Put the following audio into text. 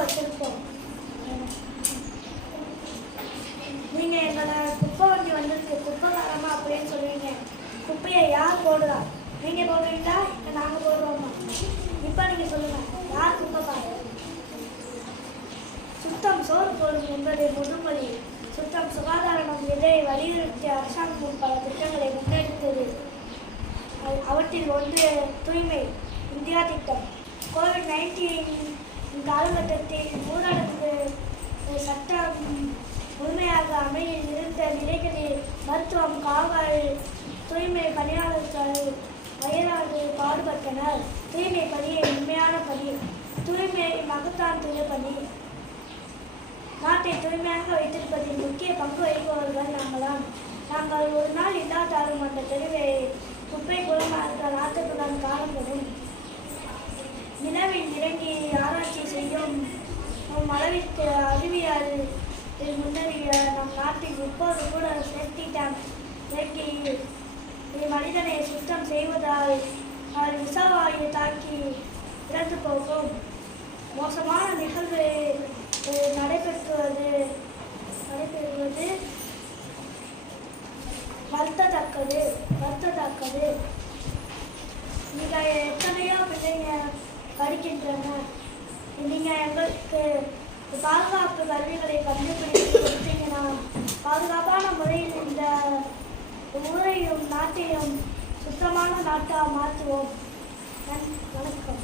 வச்சிருக்கோம். நீங்க எங்களை குப்பை வண்டி வந்துருக்கு குப்பைக்காரமா அப்படின்னு சொல்லுவீங்க. குப்பையை யார் போடுறா? நீங்க போடுறீங்களா இல்லை நாங்கள் போடுறோமா? இப்போ நீங்க சொல்லுங்க, யார் குப்பைக்காரர்? சுத்தம் சோறு போடும் என்பது முதுமொழி. சுத்தம் சுகாதாரம் இதை வலியுறுத்தி அரசாங்கம் பல திட்டங்களை முன்னெடுத்தது. அவற்றில் ஒன்று தூய்மை இந்தியா திட்டம். கோவிட்-19 காலகட்டத்தில் ஊரடங்கு சட்டம் முழுமையாக அமலில் இருந்த நிலைகளில் மருத்துவம், காவல், தூய்மை பணியாளர்கள் அயராது பாடுபட்டனர். தூய்மை பணியை உண்மையான பணி, தூய்மை மகத்தான் பணி. நாட்டை தூய்மையாக வைத்திருப்பதில் முக்கிய பங்கு வகிப்பவர்கள் நாங்களாம். நாங்கள் ஒரு நாள் இல்லாதாலும் அந்த தெருவை குப்பை குளமாக நாட்டுடன் காணப்படும். நிலவில் இறங்கி ஆராய்ச்சி செய்யும் அளவிற்கு அறிவியல் முன்னேறிய நம் நாட்டில் இப்போது கூட சேஃப்டி டேங்க் இறக்கி மனிதனை சுத்தம் செய்வதால் விஷவாயு தாக்கி இறந்து போகும் மோசமான நிகழ்வு நடைபெறுவது வருத்தத்தக்கது. நீங்கள் எத்தனையோ பிள்ளைங்க படிக்கின்றன. நீங்கள் எங்களுக்கு பாதுகாப்பு கருவிகளை கண்டுபிடித்து கொடுத்தீங்கன்னா பாதுகாப்பான முறையில் இந்த ஊரையும் நாட்டையும் சுத்தமான நாட்டாக மாற்றுவோம். வணக்கம்.